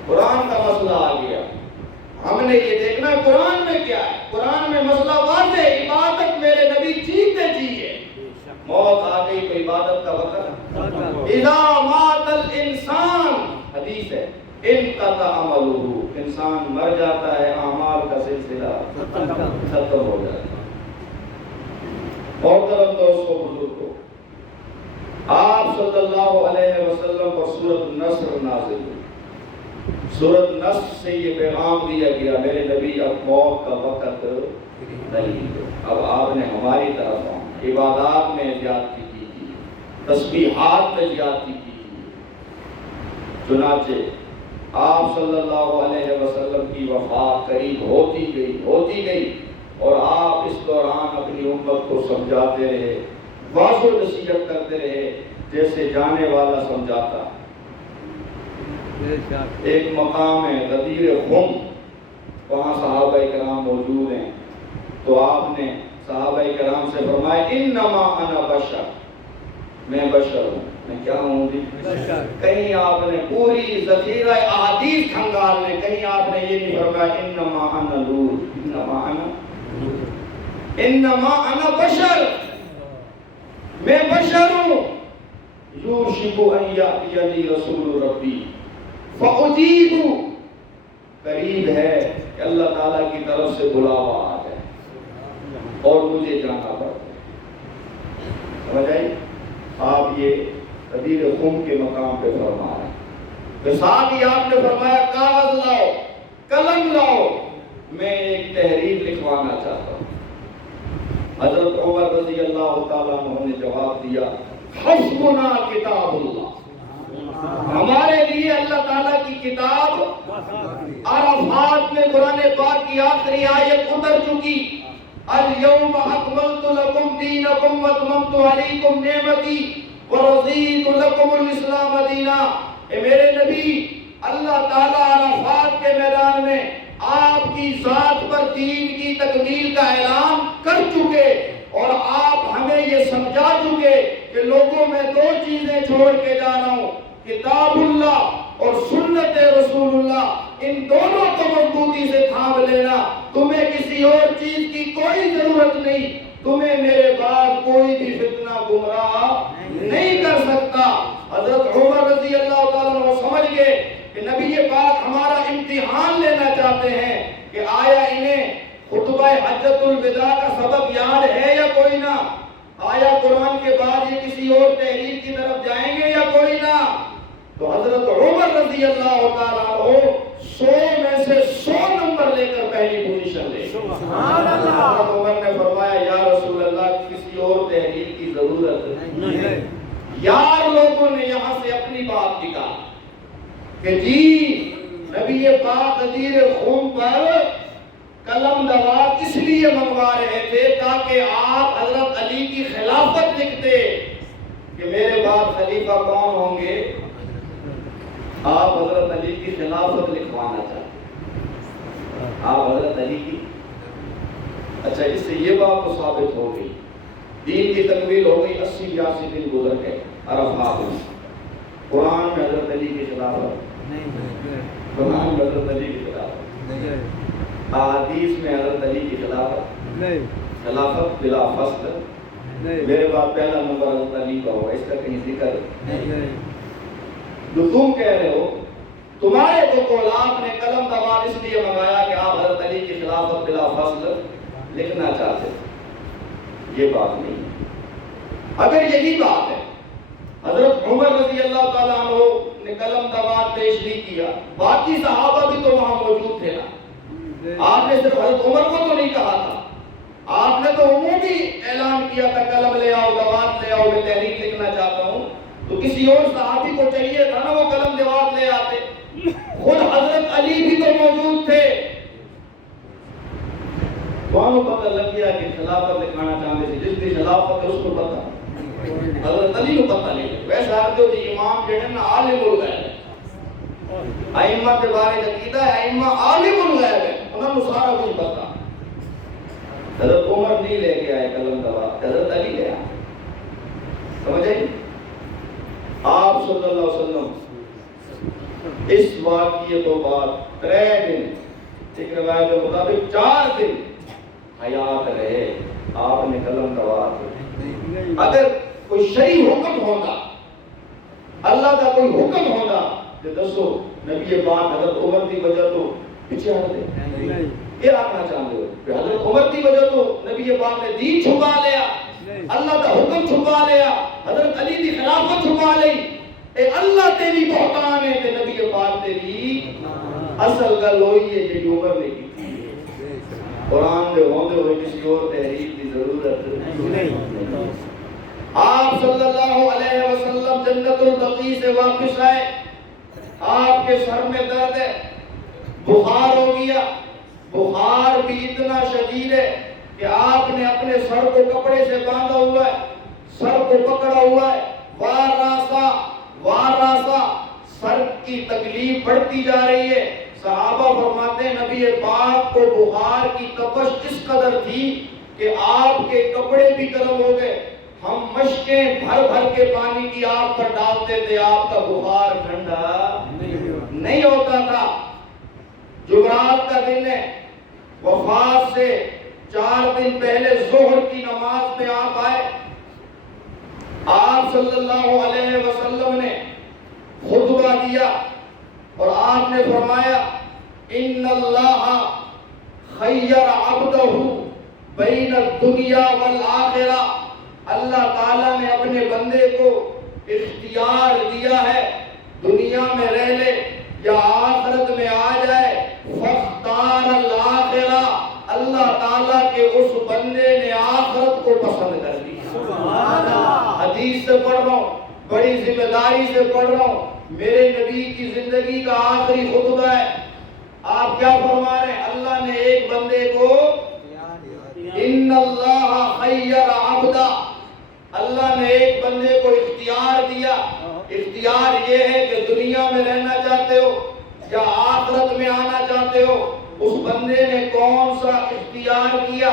قرآن کا مسئلہ آ گیا، ہم نے یہ دیکھنا قرآن میں کیا ہے۔ قرآن میں مسئلہ واضح ہے، عبادت میرے نبی جیتے جیے، موت آ گئی تو عبادت کا وقت۔ اذا مات الانسان، حدیث ہے، انقطع عملہ، انسان مر جاتا ہے، اعمال کا سلسلہ ختم ہو جاتا ہے۔ محترم دوستو بزرگوں، آپ صلی اللہ علیہ وسلم پر سورۃ النصر نازل ہوئی۔ سورۃ نصر سے یہ پیغام دیا گیا میرے نبی اب موت کا وقت نہیں ہے، اب آپ نے ہماری طرف عبادات میں زیادتی کیجیے، تسبیحات میں زیادتی کیجیے۔ چنانچہ آپ صلی اللہ علیہ وسلم کی وفات قریب ہوتی گئی اور آپ اس دوران اپنی امت کو سمجھاتے رہے، واضح و نصیحت کرتے رہے جیسے جانے والا سمجھاتا۔ ایک مقام ہے غدیر خم، وہاں صحابہ کرام موجود ہیں، تو آپ نے صحابہ کرام سے فرمایا انما انا بشر، میں بشر ہوں، میں کیا ہوں جی؟ کہیں آپ نے پوری ذخیرہ احادیث کھنگال نے، کہیں آپ نے یہ نہیں فرمایا انما انا نور، انما انا بشر، میں بشر ہوں، یوشک ان یأتینی رسول ربی فأجیب، قریب ہے کہ اللہ تعالیٰ کی طرف سے بلاوا آ جائے اور مجھے جانا پڑتا ہے۔ سمجھ آئی؟ آپ یہ غدیر خم کے مقام پہ فرما رہے ہیں، تو ساتھ ہی آپ نے فرمایا کاغذ لاؤ، قلم لاؤ، میں ایک تحریر لکھوانا چاہتا ہوں۔ حضرت عمر رضی اللہ تعالیٰ عنہ نے جواب دیا حسبنا کتاب اللہ، ہمارے لیے اللہ تعالیٰ کی کتاب، عرفات میں قرآن پاک کی آخری آیت اتر چکی، اليوم اکملت لکم دینکم واتممت علیکم نعمتی ورضیت لکم الاسلام دینا۔ اے میرے نبی، اللہ تعالیٰ عرفات کے میدان میں آپ کی ذات پر دین کی تکمیل کا اعلان کر چکے اور آپ ہمیں یہ سمجھا چکے کہ لوگوں میں دو چیزیں چھوڑ کے جا رہا ہوں، کتاب اللہ اور سنت رسول اللہ، ان دونوں کو مضبوطی سے تھام لینا، تمہیں کسی اور چیز کی کوئی ضرورت نہیں، تمہیں میرے بعد کوئی بھی فتنہ گمراہ نہیں کر سکتا۔ حضرت عمر رضی اللہ تعالیٰ عنہ سمجھ گئے کہ نبی پاک ہمارا امتحان لینا چاہتے ہیں کہ آیا انہیں خطبہ حجۃ الوداع کا سبق یاد ہے یا کوئی نہ، آیا قرآن کے بعد یہ کسی اور تحریر کی طرف جائیں گے یا کوئی نہ۔ تو حضرت عمر رضی اللہ تعالیٰ عنہ 100 میں سے 100 نمبر لے کر پہلی پوزیشن لے۔ سبحان اللہ۔ حضرت عمر نے فرمایا یا رسول اللہ کسی اور تحریر کی ضرورت نہیں۔ یار لوگوں نے یہاں سے اپنی بات نکالی کہ جی نبی پاک غدیر خم پر قلم دوات اس لیے منگوا رہے تھے تاکہ آپ حضرت علی کی خلافت لکھتے کہ میرے بعد خلیفہ کون ہوں گے، آپ حضرت علی کی خلافت لکھوانا چاہتے، آپ حضرت علی کی۔ اچھا، اس سے یہ بات تو ثابت ہو گئی، دین کی تکمیل ہو گئی، 80-82 دن گزر گئے عرفات میں، قرآن میں حضرت علی کی خلافت، قرآن میں حضرت علی کی خلافت، احادیث میں حضرت علی کی خلافت، خلافت بلا فصل، میرے بعد پہلا نمبر حضرت علی کا ہوا، اس کا کہیں ذکر جو تم کہہ رہے ہو، تمہارے تو قول آپ نے قلم دوات اس لیے منگایا کہ آپ حضرت علی کی خلافت بلا فصل لکھنا چاہتے، یہ بات نہیں ہے۔ اگر یہی بات ہے، حضرت عمر رضی اللہ تعالیٰ عنہ نے قلم دوات پیش نہیں کیا، باقی صحابہ بھی تو وہاں موجود تھے نا، آپ نے صرف حضرت عمر کو تو نہیں کہا تھا، آپ نے تو عمومی اعلان کیا تھا قلم لے آؤ، دوات لے آؤ، میں تحریر لکھنا چاہتا ہوں، تو کسی اور صحابی کو چاہیے تھا نا وہ قلم دوات لے آتے، خود حضرت علی بھی تو موجود تھے، کون پتہ لگ گیا کہ خلافت لکھانا چاہتے تھے، جس کی خلافت ہے اس کو پتہ، حضرت علی کو پتہ نہیں ہے۔ ویسے آتے ہو جی امام جو ہے نا عالم الغیب ہے، ائمہ کے بارے میں عقیدہ ہے ائمہ عالم الغیب ہے، انہوں نے سارا کچھ پتہ۔ حضرت عمر نہیں لے کے آئے قلم دوات، حضرت علی لے آئے، سمجھے؟ آپ صلی اللہ علیہ وسلم اس واقعے تو بعد 3 دن، ایک روایت کے مطابق 4 دن حیات رہے، آپ نے قلم دوات۔ اگر کوئی شرعی حکم ہوگا، اللہ کا کوئی حکم ہوگا کہ دسو نبی پاک حضرت عمر کی وجہ تو پیچھے ہٹ دے، یہ آنا چاہتے ہو کہ حضرت عمر کی وجہ تو نبی پاک نے دین چھپا لیا، اللہ کا حکم چھپا لیا، حضرت علی دی خلافت چھپا لئی، اے اللہ تیری بہتان ہے تے نبی پاک تیری اصل گل ہوئی ہے جی عمر نے کی قرآن دے ہوندے ہوئے کسی اور تحریف کی ضرورت نہیں۔ آپ صلی اللہ علیہ وسلم جنت البقیع سے واپس آئے، آپ کے سر میں درد ہے، بخار ہو گیا، بخار بھی اتنا شدید ہے کہ آپ نے اپنے سر کو کپڑے سے باندھا ہوا ہے، سر کو پکڑا ہوا ہے، وار راسا سر کی تکلیف بڑھتی جا رہی ہے۔ صحابہ فرماتے ہیں نبی پاک کو بخار کی تپش اس قدر تھی کہ آپ کے کپڑے بھی گرم ہو گئے، ہم مشکیں بھر بھر کے پانی کی آپ پر ڈالتے تھے، آپ کا بخار ٹھنڈا نہیں ہوتا تھا۔ جمعرات کا دن ہے، وفات سے 4 دن پہلے ظہر کی نماز میں آپ آئے، آپ صلی اللہ علیہ وسلم نے خطبہ دیا اور آپ نے فرمایا ان اللہ خیر عبدہ بین الدنیا والآخرہ، اللہ تعالیٰ نے اپنے بندے کو اختیار دیا ہے دنیا میں رہ لے یا آخرت میں آ جائے، فاختار الآخرہ، اللہ تعالیٰ کے اس بندے نے آخرت کو پسند کر لیا۔ حدیث سے پڑھ رہا ہوں، بڑی ذمہ داری سے پڑھ رہا ہوں، میرے نبی کی زندگی کا آخری خطبہ ہے، آپ کیا فرما رہے ہیں؟ اللہ نے ایک بندے کو ان اللہ خیر عبدہ، اللہ نے ایک بندے کو اختیار دیا۔ اختیار یہ ہے کہ دنیا میں رہنا چاہتے ہو یا آخرت میں آنا چاہتے ہو، اس بندے نے کون سا اختیار کیا؟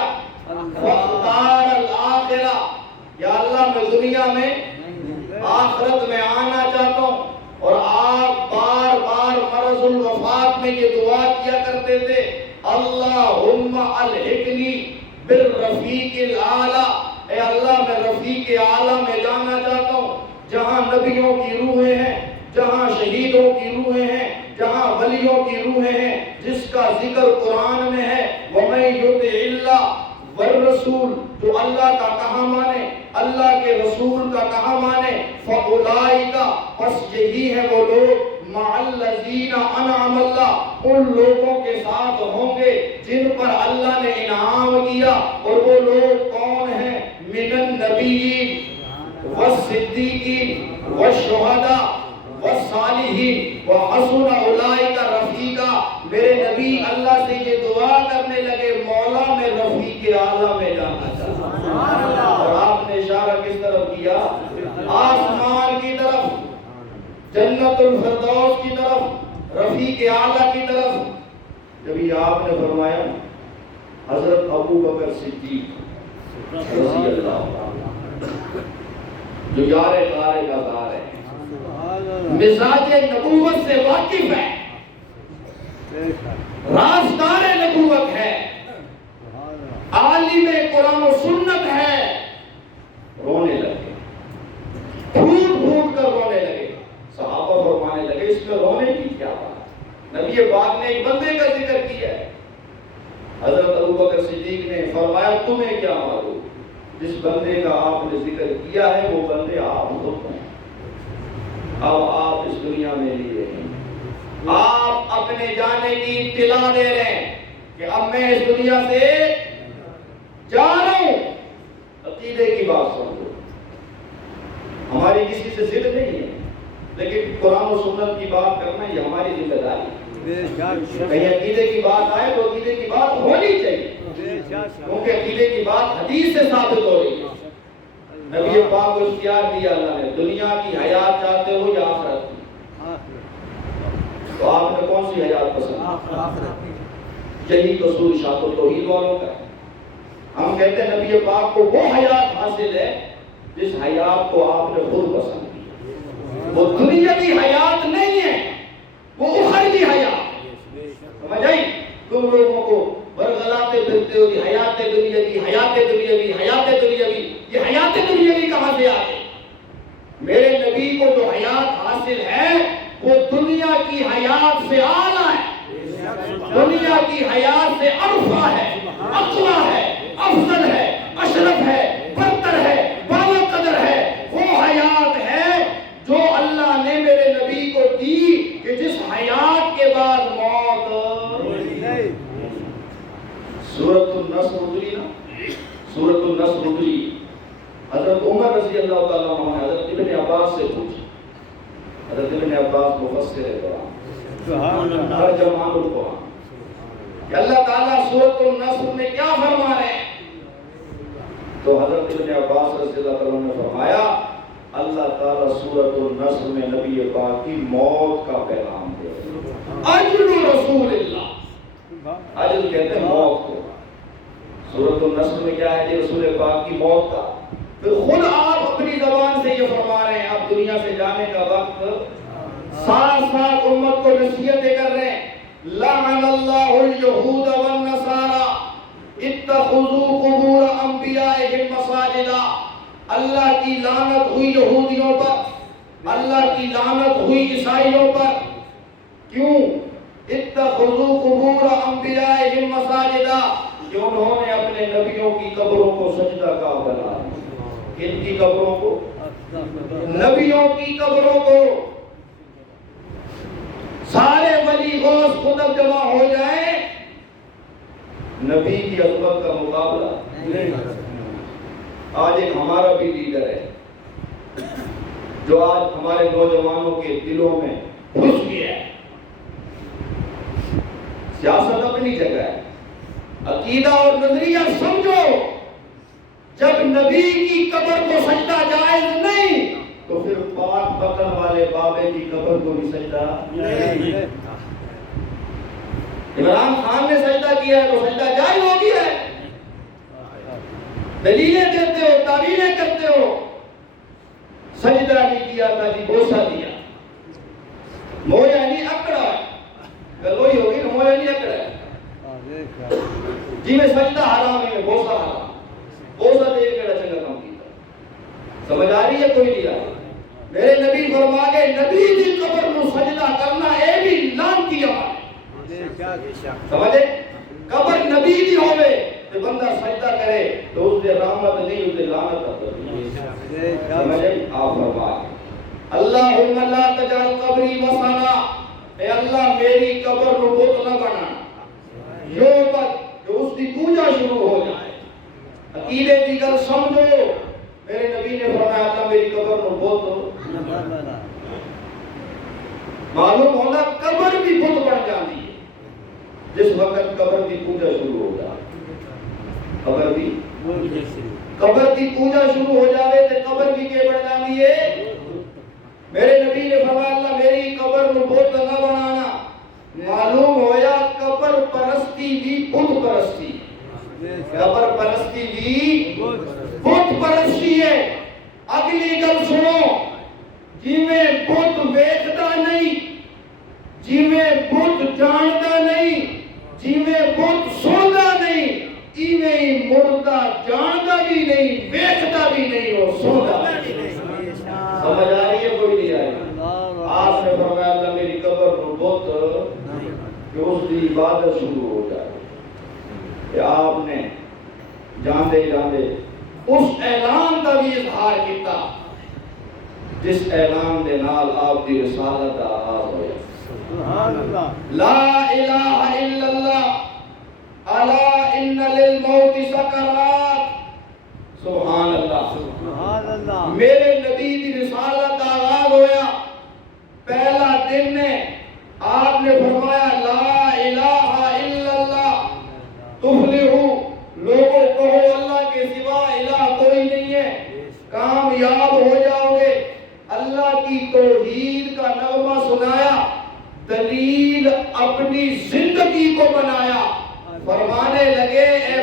فاختار الآخرہ، یا اللہ میں دنیا میں آخرت میں آنا چاہتا ہوں۔ اور آپ بار بار مرض الوفات میں یہ دعا کیا کرتے تھے، اللہم الحقنی بالرفیق الاعلیٰ، اے اللہ میں رفیق اعلیٰ میں جانا چاہتا ہوں، جہاں نبیوں کی روحیں ہیں، جہاں شہیدوں کی روحیں ہیں، جہاں ولیوں کی روحیں ہیں، جس کا ذکر قرآن میں ہے وَمَن يُطِعِ اللَّهَ والرسول، جو اللہ کا کہا مانے، اللہ کے رسول کا کہا مانے، فَأُولَئِكَ، پس یہی ہے وہ لوگ، مَعَ الَّذِينَ أَنْعَمَ اللَّهُ، ان لوگوں کے ساتھ ہوں گے جن پر اللہ نے انعام کیا، اور وہ لوگ کون ہیں؟ مِنَ النَّبِيِّينَ وَالصِّدِّيقِينَ وَالشُّهَدَاءِ وَالصَّالِحِينَ وَحَسُنَ أُولَئِكَ رَفِیقًا۔ میرے نبی اللہ سے یہ دعا کرنے لگے، مولا میں رفیق اعلیٰ میں جانا چاہتا ہوں۔ اور آپ نے اشارہ کس طرف کیا؟ آسمان کی طرف، جنت الفردوس کی طرف، رفیق اعلیٰ کی طرف۔ جب یہ آپ نے فرمایا، حضرت ابو بکر صدیق رضی اللہ عنہ، جو یار غار کا غار ہے، مزاج نبوت سے واقف ہے، رازدار نبوت ہے، عالم قرآن و سنت ہے، رونے لگے، پھوٹ پھوٹ کر رونے لگے۔ صحابہ فرمانے لگے اس میں رونے کی کیا بات؟ نبی پاک نے ایک بندے کا ذکر کیا ہے۔ حضرت ابو بکر صدیق نے فرمایا تمہیں کیا معلوم، جس بندے کا آپ نے ذکر کیا ہے وہ بندے آپ خود ہیں، اب آپ اس دنیا میں لیے ہیں، آپ اپنے جانے کی اطلاع دے رہے ہیں کہ اب میں اس دنیا سے جا رہا ہوں۔ عقیدے کی بات سمجھو، ہماری کسی سے ضد نہیں ہے، لیکن قرآن و سنت کی بات کرنا یہ ہماری ذمہ داری ہے۔ کہیں عقیدے کی بات آئے تو عقیدے کی بات ہونی چاہیے، کیونکہ عقیدے کی بات حدیث سے ثابت ہو رہی ہے۔ نبی پاک کو اختیار دیا اللہ نے، دنیا کی حیات چاہتے ہو یا آخرت کی؟ تو آپ نے کون سی حیات پسند؟ یہی قصور شاہ و توحید والوں کا ہے۔ ہم کہتے ہیں نبی پاک کو وہ حیات حاصل ہے جس حیات کو آپ نے خود پسند کی، وہ دنیاوی حیات نہیں ہے، وہ اخروی حیات ہے۔ سمجھ آئی؟ تم لوگوں کو برغلاتے پھرتے ہو حیات دنیاوی، حیات دنیاوی، حیات دنیاوی، یہ حیات دنیاوی کہاں سے آ گئی؟ میرے نبی کو جو حیات حاصل ہے وہ دنیا کی حیات سے اعلیٰ ہے، دنیا کی حیات سے ارفع ہے، اقویٰ ہے، افضل ہے، اشرف ہے، برتر ہے۔ النصر اتری نا، سورۃ النصر اتری، حضرت عمر رضی اللہ تعالیٰ عنہ نے حضرت ابن عباس سے پوچھی. حضرت ابن عباس مفسر قرآن، ترجمان القرآن، کہ اللہ تعالیٰ سورۃ النصر میں کیا فرما رہے ہیں؟ تو حضرت ابن عباس رضی اللہ تعالیٰ نے فرمایا اللہ تعالیٰ سورۃ النصر میں نبی پاک کی موت کا پیغام دے. اجل رسول اللہ، اجل کہتے ہیں موت کو. سورۃ النصر میں کیا ہے؟ رسول پاک کی موت کا. پھر خود آپ اپنی زبان سے یہ فرما رہے ہیں اب دنیا سے جانے کا وقت، ساتھ ساتھ امت کو نصیحتیں کر رہے ہیں. لعن اللہ اليہود والنصارى اتخذوا قبور انبیائهم مساجدا. اللہ کی لعنت ہوئی یہودیوں پر، اللہ کی لعنت ہوئی عیسائیوں پر. کیوں؟ اتخذوا قبور انبیائهم مساجدا، کہ انہوں نے اپنے نبیوں کی قبروں کو سجدہ گاہ بنا دیا. ان کی قبروں کو، نبیوں کی قبروں کو. سارے ولی غوث خود اب جمع ہو جائیں، نبی کی عظمت کا مقابلہ نہیں کر سکتے. آج ایک ہمارا بھی لیڈر ہے جو آج ہمارے نوجوانوں کے دلوں میں گھس گیا ہے. سیاست اپنی جگہ ہے، عقیدہ اور نظریہ سمجھو. جب نبی کی قبر کو سجدہ جائز نہیں تو پھر پاک بطن والے بابے کی قبر کو بھی سجدہ نہیں. عمران خان نے سجدہ کیا ہے تو سجدہ جائز ہو گیا ہے. دلیلیں دیتے ہو، تعویلیں کرتے ہو. سجدہ نہیں کیا تھا جی، بوسہ دیا. مویا نہیں اکڑا، گلوئی ہوگی نا، مویا نہیں اکڑا ہے جی. میں سجدہ حرام ہے، بوسہ حرام. بوسہ دے کے چنگا کام کیتا. سمجھ آ رہی ہے کوئی نہیں آ رہی؟ میرے نبی فرما گئے نبی دی قبر کو سجدہ کرنا اے بھی لعنتی عمل ہے. سمجھے؟ قبر نبی دی ہوئے تو بندہ سجدہ کرے تو اس دے رحمت نہیں، اس دے لعنت ہے. سمجھے؟ آپ فرما گئے اللہم لا تجعل قبری وثنا، اے اللہ میری قبر کو بت نہ بنا. یوبت، جو اس کی پوجا شروع ہو جائے. عقیدے کی گل سمجھو. میرے نبی نے فرمایا اللہ میری قبر کو بت نہ بنا. معلوم ہونا قبر بھی بت بن جاتی ہے جس وقت قبر کی پوجا شروع ہو جائے. قبر کی پوجا شروع ہو جاوے تو قبر بھی کے بن جاتی ہے. میرے نبی نے فرمایا اللہ میری قبر کو بت نہ بنانا. معلوم ہویا قبر پرستی بھی بت پرستی، قبر پرستی بھی بت پرستی ہے. اگلی گل سنو، جیویں بت ویکھدا نہیں، جیویں بت جاندا نہیں، جیویں بت سندا نہیں، ایویں ہی مردہ جاندا بھی نہیں، ویکھدا بھی نہیں اور سندا بھی نہیں. سمجھ آ رہی ہے کوئی نہیں آ رہی؟ آپ نے فرمایا اللہ میری قبر کو بت کہ اس کی عبادت شروع ہو جائے. کہ آپ نے جاندے جاندے اس اعلان کا بھی اظہار کیتا جس اعلان دے نال آپ دی رسالت کا آغاز ہویا. سبحان اللہ. لا الہ الا اللہ الا ان للموت سکرات. سبحان اللہ، سبحان اللہ. میرے نبی دی رسالت کا آغاز ہویا. پہلا دن نے آپ نے فرمایا لا الہ الا اللہ تفلحو. لوگوں کہو اللہ کے سوا الہ کوئی نہیں ہے، کامیاب ہو جاؤ گے. اللہ کی توحید کا نغمہ سنایا، دلیل اپنی زندگی کو بنایا. فرمانے لگے اے